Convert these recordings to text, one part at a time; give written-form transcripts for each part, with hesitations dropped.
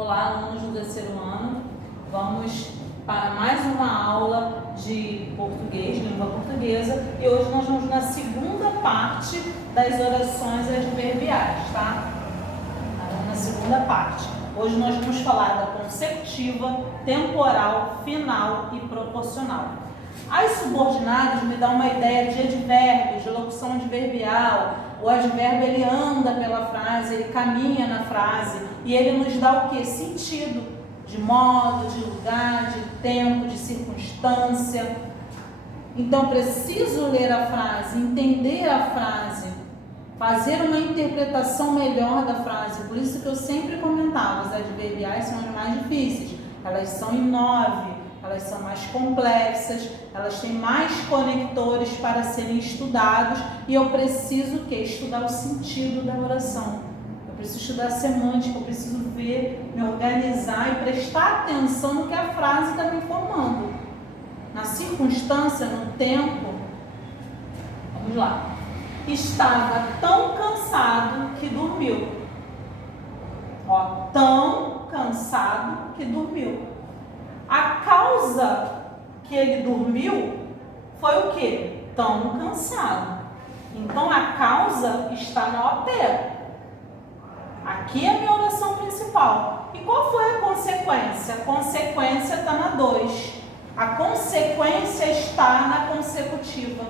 Olá, alunos do terceiro ano. Vamos para mais uma aula de português, língua portuguesa, e hoje nós vamos na segunda parte das orações adverbiais, tá? Na segunda parte. Hoje nós vamos falar da consecutiva, temporal, final e proporcional. As subordinadas me dão uma ideia de advérbio, de locução adverbial. O advérbio ele anda pela frase, ele caminha na frase e ele nos dá o que? Sentido, de modo, de lugar, de tempo, de circunstância. Então preciso ler a frase, entender a frase, fazer uma interpretação melhor da frase. Por isso que eu sempre comentava, as adverbiais são as mais difíceis. Elas são em 9. Elas são mais complexas, elas têm mais conectores para serem estudados e eu preciso estudar o sentido da oração. Eu preciso estudar a semântica, eu preciso ver, me organizar e prestar atenção no que a frase está me informando. Na circunstância, no tempo, vamos lá. Estava tão cansado que dormiu. Tão cansado que dormiu. A causa que ele dormiu foi o quê? Tão cansado. Então, a causa está na OP. Aqui é a minha oração principal. E qual foi a consequência? A consequência está na 2. A consequência está na consecutiva.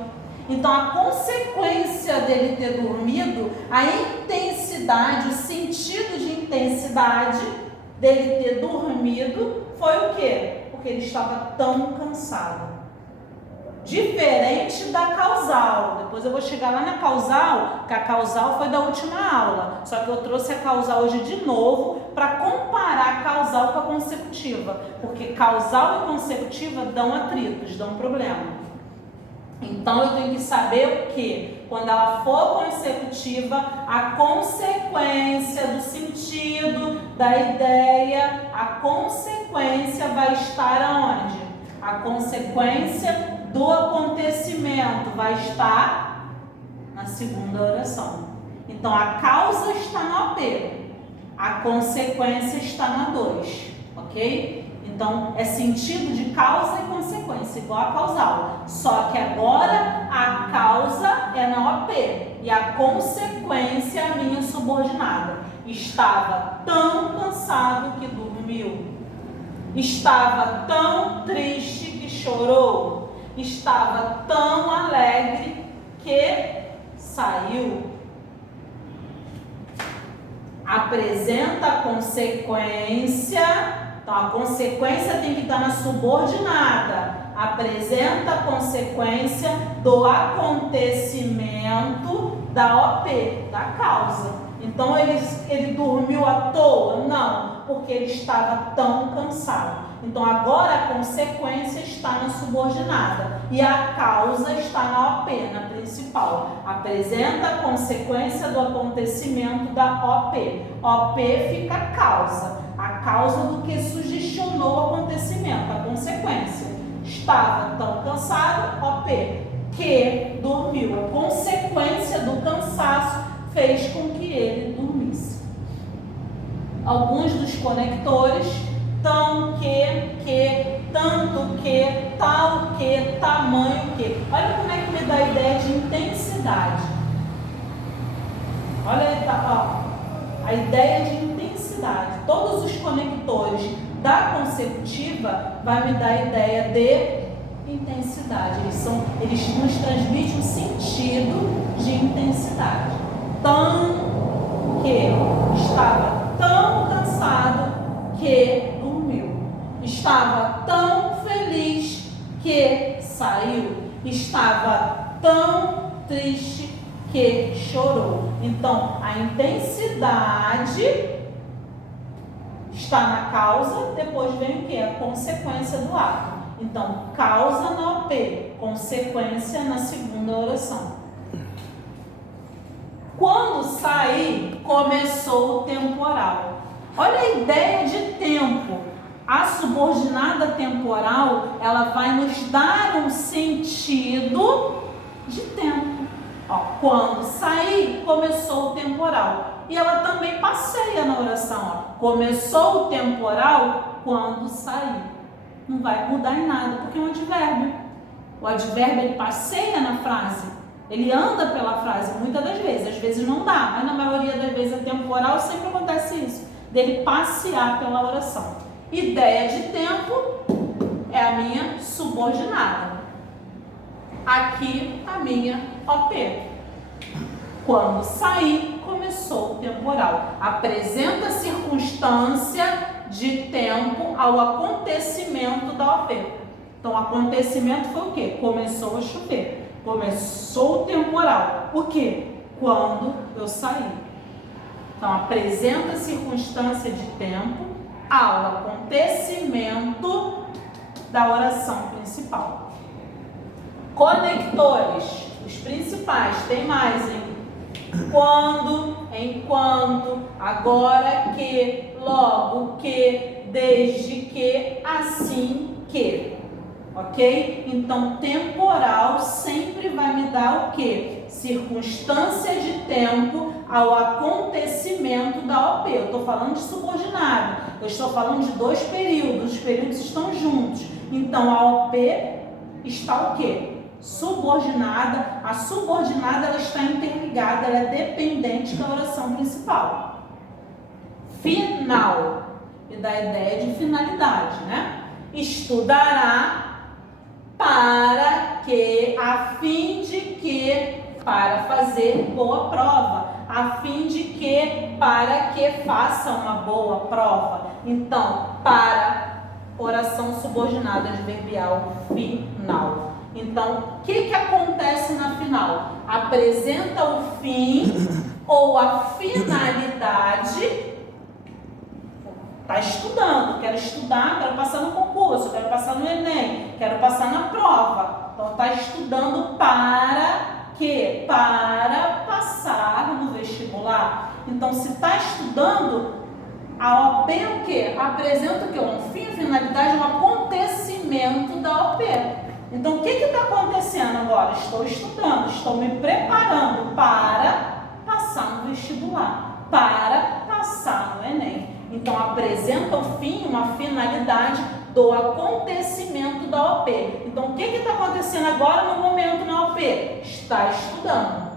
Então, a consequência dele ter dormido, a intensidade, o sentido de intensidade dele ter dormido foi o quê? Porque ele estava tão cansado. Diferente da causal. Depois eu vou chegar lá na causal, que a causal foi da última aula. Só que eu trouxe a causal hoje de novo para comparar a causal com a consecutiva. Porque causal e consecutiva dão atritos, dão problema. Então eu tenho que saber o que? Quando ela for consecutiva, a consequência do sentido, da ideia, a consequência vai estar aonde? A consequência do acontecimento vai estar na segunda oração. Então a causa está na OP, a consequência está na 2, ok? Então, é sentido de causa e consequência, igual a causal. Só que agora a causa é na OP e a consequência é a minha subordinada. Estava tão cansado que dormiu. Estava tão triste que chorou. Estava tão alegre que saiu. Apresenta a consequência. Então, a consequência tem que estar na subordinada. Apresenta a consequência do acontecimento da OP, da causa. Então, ele dormiu à toa? Não, porque ele estava tão cansado. Então, agora a consequência está na subordinada e a causa está na OP, na principal. Apresenta a consequência do acontecimento da OP. OP fica causa. A causa do que sugestionou o acontecimento, a consequência. Estava tão cansado, OP, que dormiu. A consequência do cansaço fez com que ele dormisse. Alguns dos conectores, tão que, tanto que, tal que, tamanho que. Olha como é que me dá a ideia de intensidade. Olha aí, a ideia de intensidade. Todos os conectores da consecutiva vai me dar a ideia de intensidade. Eles nos transmitem um sentido de intensidade. Tão que estava tão cansado que dormiu. Estava tão feliz que saiu. Estava tão triste que chorou. Então, a intensidade está na causa, depois vem o que? A consequência do ato. Então, causa na OP, consequência na segunda oração. Quando sair, começou o temporal. Olha a ideia de tempo. A subordinada temporal, ela vai nos dar um sentido de tempo. Quando sair, começou o temporal. E ela também passeia na oração. começou o temporal quando sair. Não vai mudar em nada, porque é um advérbio. O advérbio, ele passeia na frase, ele anda pela frase, muitas das vezes. Às vezes não dá, mas na maioria das vezes é temporal, sempre acontece isso, dele passear pela oração. Ideia de tempo é a minha subordinada. Aqui a minha OP. Quando sair, começou o temporal. Apresenta circunstância de tempo ao acontecimento da OP. Então, o acontecimento foi o quê? Começou a chover. Começou o temporal. O quê? Quando eu saí. Então, apresenta circunstância de tempo ao acontecimento da oração principal. Conectores, os principais, tem mais, hein? Quando, enquanto, agora que, logo que, desde que, assim que. Ok? Então, temporal sempre vai me dar o quê? Circunstância de tempo ao acontecimento da OP. Eu estou falando de subordinado. Eu estou falando de dois períodos. Os períodos estão juntos. Então, a OP está o quê? Subordinada. A subordinada, ela está interligada, ela é dependente da oração principal. Final. E da ideia de finalidade, né? Estudará para que, a fim de que, para fazer boa prova, a fim de que, para que faça uma boa prova. Então, para, oração subordinada adverbial final. Então, o que acontece na final? Apresenta o fim ou a finalidade. Está estudando, quero estudar, quero passar no concurso, quero passar no Enem, quero passar na prova. Então, está estudando para quê? Para passar no vestibular. Então, se está estudando, a OP é o quê? Apresenta o quê? Um fim, finalidade, um acontecimento da OP. Então, o que está acontecendo agora? Estou estudando, estou me preparando para passar no vestibular, para passar no Enem. Então, apresenta o fim, uma finalidade do acontecimento da OP. Então, o que está acontecendo agora no momento na OP? Está estudando.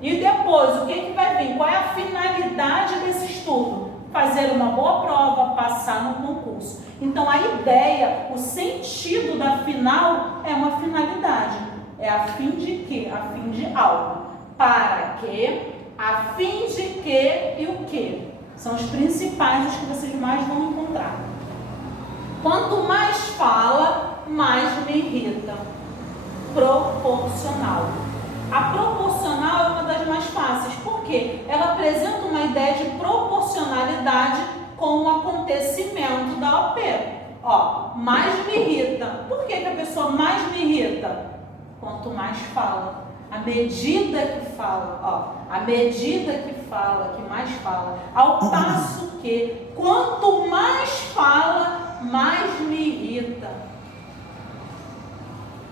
E depois, o que vai vir? Qual é a finalidade desse estudo? Fazer uma boa prova, passar no concurso. Então, a ideia, o sentido da final é uma finalidade. É a fim de quê? A fim de algo. Para quê? A fim de que e o que? São os principais, os que vocês mais vão encontrar. Quanto mais fala, mais me irrita. Proporcional. A proporcional é uma das mais fáceis. Por quê? Ela apresenta uma ideia de proporcionalidade com o acontecimento da OP. Ó, mais me irrita. Por que a pessoa mais me irrita? Quanto mais fala. À medida que fala, ó, à medida que fala, que mais fala, ao passo que, quanto mais fala, mais me irrita.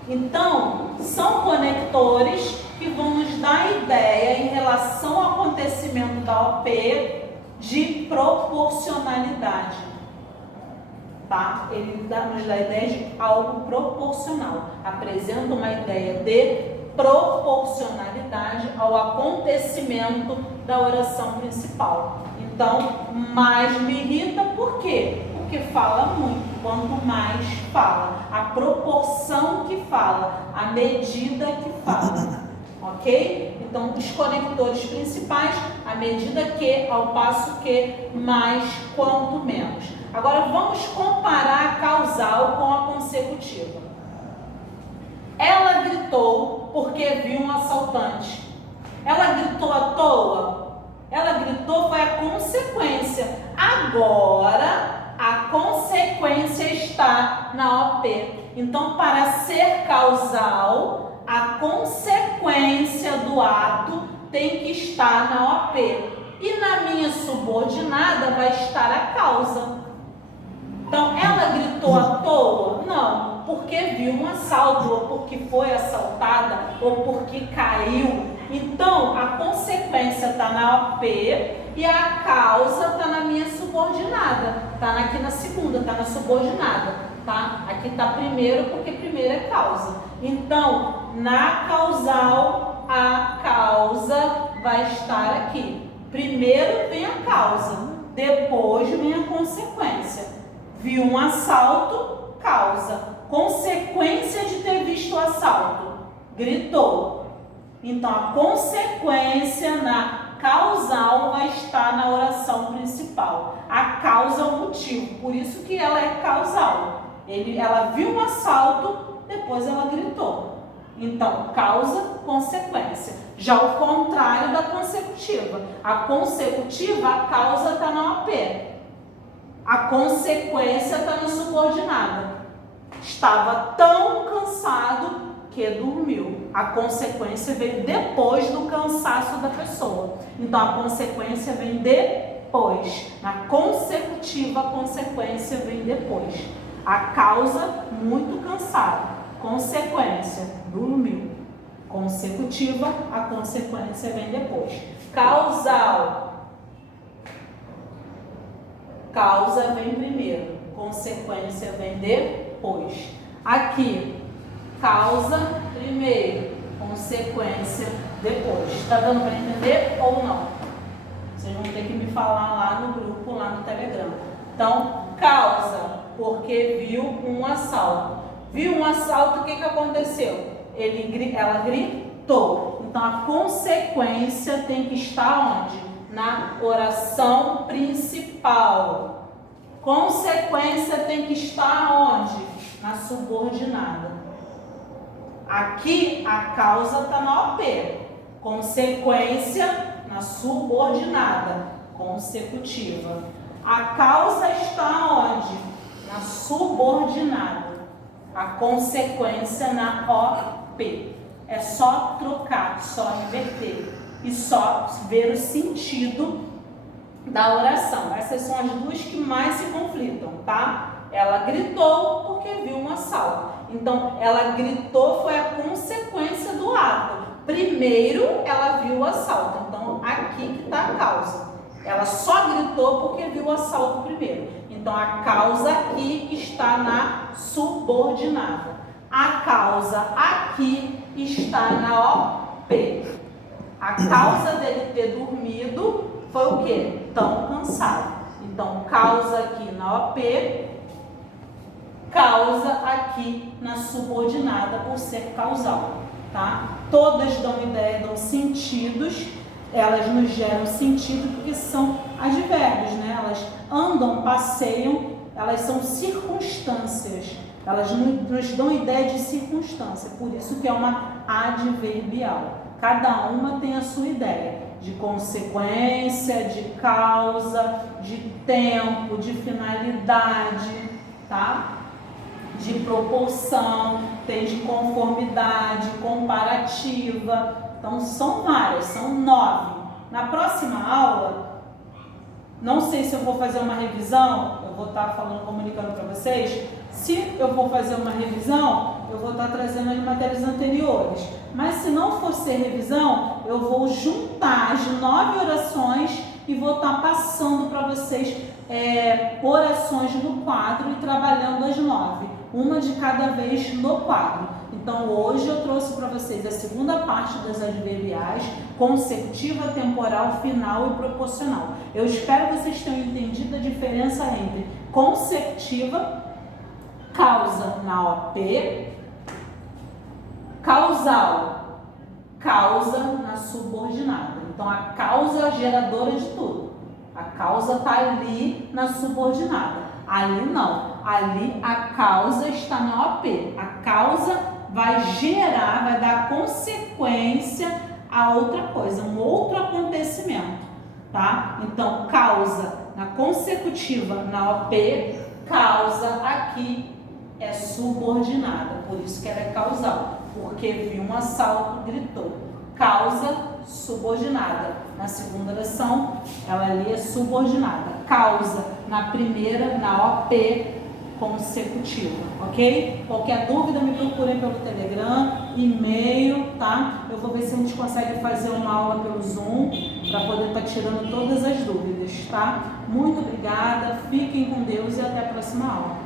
Então, são conectores que vão nos dar ideia em relação ao acontecimento da OP de proporcionalidade. Tá? Ele nos dá a ideia de algo proporcional. Apresenta uma ideia de proporcionalidade ao acontecimento da oração principal. Então, mais me irrita, por quê? Porque fala muito. Quanto mais fala, a proporção que fala, a medida que fala. Ok? Então, os conectores principais, à medida que, ao passo que, mais, quanto menos. Agora, vamos comparar a causal com a consecutiva. Ela gritou porque viu um assaltante. Ela gritou à toa? Ela gritou, foi a consequência. Agora, a consequência está na OP. Então, para ser causal, a consequência do ato tem que estar na OP. E na minha subordinada vai estar a causa. Então, ela gritou à toa? Não, porque viu um assalto, ou porque foi assaltada, ou porque caiu. Então, a consequência está na OP e a causa está na minha subordinada, está aqui na segunda, está na subordinada, tá? Aqui está primeiro porque primeiro é causa. Então, na causal, a causa vai estar aqui. Primeiro vem a causa, depois vem a consequência. Viu um assalto, causa. Consequência de ter visto o assalto, gritou. Então, a consequência na causal vai estar na oração principal. A causa é o motivo, por isso que ela é causal. Ela viu um assalto, depois ela gritou. Então, causa, consequência. Já o contrário da consecutiva. A consecutiva, a causa está na OP. A consequência está na subordinada. Estava tão cansado que dormiu. A consequência veio depois do cansaço da pessoa. Então, a consequência vem depois. Na consecutiva, a consequência vem depois. A causa, muito cansado. Consequência, dormiu. Consecutiva, a consequência vem depois. Causal. Causa vem primeiro. Consequência vem depois. Aqui, causa primeiro, consequência depois. Está dando para entender ou não? Vocês vão ter que me falar lá no grupo, lá no Telegram. Então, causa, porque viu um assalto. Viu um assalto, o que aconteceu? Ela gritou. Então, a consequência tem que estar onde? Na oração principal. Consequência tem que estar onde? Na subordinada. Aqui, a causa está na OP. Consequência na subordinada. Consecutiva. A causa está onde? Na subordinada. A consequência na OP. É só trocar, só inverter. E só ver o sentido da oração. Essas são as duas que mais se conflitam, tá? Ela gritou porque viu um assalto. Então, ela gritou foi a consequência do ato. Primeiro, ela viu o assalto. Então, aqui que está a causa. Ela só gritou porque viu o assalto primeiro. Então, a causa aqui está na subordinada. A causa aqui está na OP. A causa dele ter dormido foi o quê? Tão cansado. Então, causa aqui na OP, causa aqui na subordinada por ser causal, tá? Todas dão ideia, dão sentidos, elas nos geram sentido porque são advérbios, né? Elas andam, passeiam, elas são circunstâncias, elas nos dão ideia de circunstância, por isso que é uma adverbial. Cada uma tem a sua ideia de consequência, de causa, de tempo, de finalidade, tá? De proporção, tem de conformidade, comparativa. Então, são várias, são 9. Na próxima aula, não sei se eu vou fazer uma revisão, eu vou estar comunicando para vocês. Se eu for fazer uma revisão, eu vou estar trazendo as matérias anteriores. Mas se não for ser revisão, eu vou juntar as 9 orações e vou estar passando para vocês orações no quadro e trabalhando as 9. Uma de cada vez no quadro. Então, hoje eu trouxe para vocês a segunda parte das adverbiais, consecutiva, temporal, final e proporcional. Eu espero que vocês tenham entendido a diferença entre consecutiva, causa na OP, causal, causa na subordinada. Então, a causa é a geradora de tudo. A causa está ali na subordinada. Ali não. Ali a causa está na OP. A causa vai gerar, vai dar consequência a outra coisa, um outro acontecimento, tá? Então, causa na consecutiva na OP, causa aqui é subordinada, por isso que ela é causal, porque viu um assalto, gritou. Causa subordinada. Na segunda oração, ela ali é subordinada. Causa na primeira, na OP, consecutiva, ok? Qualquer dúvida, me procurem pelo Telegram, e-mail, tá? Eu vou ver se a gente consegue fazer uma aula pelo Zoom. para poder estar tirando todas as dúvidas, tá? Muito obrigada, fiquem com Deus e até a próxima aula.